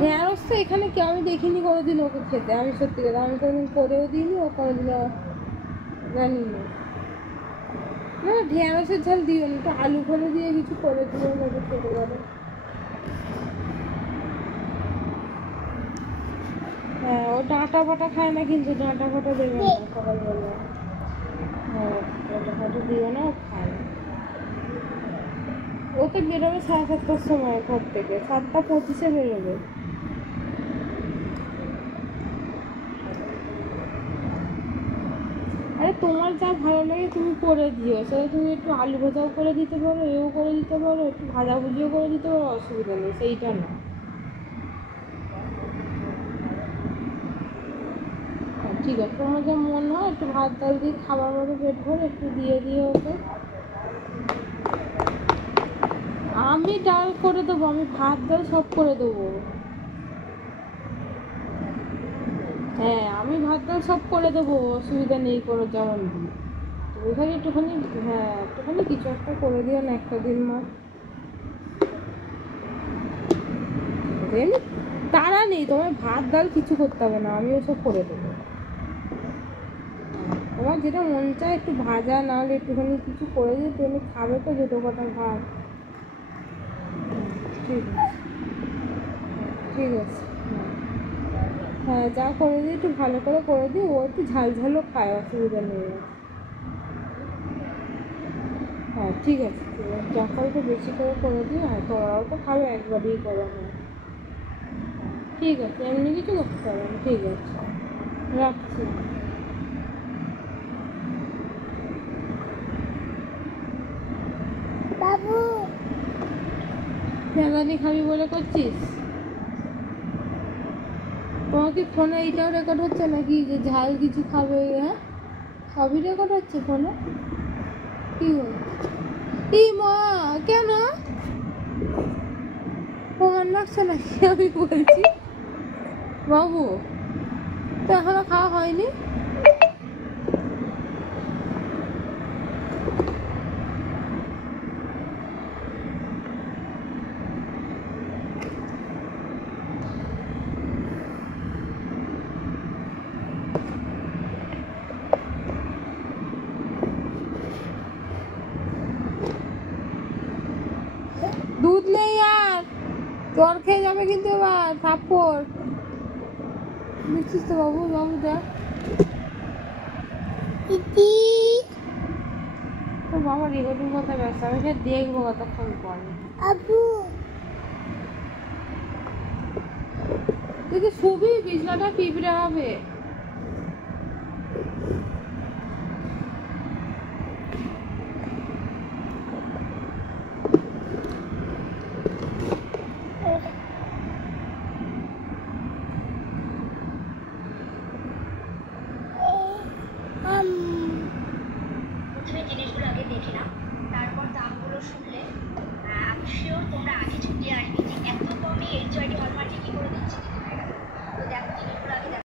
ঢেঁড়স তো এখানে কেউ আমি দেখিনি কোনোদিন ওকে খেতে, আমি সত্যি কথা আমি কোনোদিন করেও দিইনি, ও কোনোদিন জানি না। না ঢেঁড়সের ঝাল দিও না, একটু আলু ফেলে দিয়ে কিছু করে দিও না, খেতে পারে। হ্যাঁ ও ডাঁটা ফাটা খায় না, কিন্তু ডাঁটা ফাটা দেবে না সকালবেলা। হ্যাঁ ডাঁটা ফাটা দিও না, ও খায় না। ও তো বেরোবে 7:30টার সময় ঘর থেকে, 7:25 বেরোবে। আরে তোমার যা ভালো লাগে তুমি করে দিও, সেটা তুমি একটু আলু ভাজাও করে দিতে পারো, এও করে দিতে পারো, একটু ভাজাভুজিও করে দিতে পারো, অসুবিধা নেই, সেইটা না। ঠিক আছে তোমার যা মন হয় একটু ভাত ডাল দিয়ে খাবার মতো পেট ভরে একটু দিয়ে দিও ওকে। আমি ডাল করে দেবো, আমি ভাত ডাল সব করে দেবো। হ্যাঁ আমি ভাত ডাল সব করে দেবো, অসুবিধা নেই কোনো, যেমন দিই তুমি খালি একটুখানি, হ্যাঁ একটুখানি কিছু একটা করে দিও না একটা দিন মা। তারা নেই, তোমার ভাত ডাল কিছু করতে হবে না, আমি ওসব করে দেবো। তোমার যেটা মন চায় একটু ভাজা না হলে একটুখানি কিছু করে দিই, তুমি খাবে তো দুটো কটা ভাত। ঠিক আছে ঠিক আছে। হ্যাঁ যা করে দিই একটু ভালো করে দিই, ও একটু ঝাল ঝালও খায়, অসুবিধা নেই। হ্যাঁ ঠিক আছে ঠিক আছে, যা করে একটু বেশি করে দিই, হ্যাঁ তোরাও তো খাবে, একবারই করো। হ্যাঁ ঠিক আছে, এমনি কিছু করতে হবে না, ঠিক আছে রাখছি। বাবু ফেলানি খাবি বলে করছিস? তোমার কি ফোনে এইটাও রেকর্ড হচ্ছে নাকি যে ঝাল কিছু খাবে? হ্যাঁ সবই রেকর্ড হচ্ছে ফোনে। কি ই মা কেন প্রমাণ রাখছে নাকি? আমি বলছি বাবু তো এখনো খাওয়া হয়নি। দুধ নেই আর, জ্বর খেয়ে যাবে কিন্তু এবার, থাপ্পড় বুঝছিস তো বাবু? বাবু দেখ তো বাবা রেকর্ডিং কথা ব্যস্ত, আমি সে দেখবো কতক্ষণ পরে। আবু তুই কি শুবি? বিছনাটা পিঁপড়ে হবে।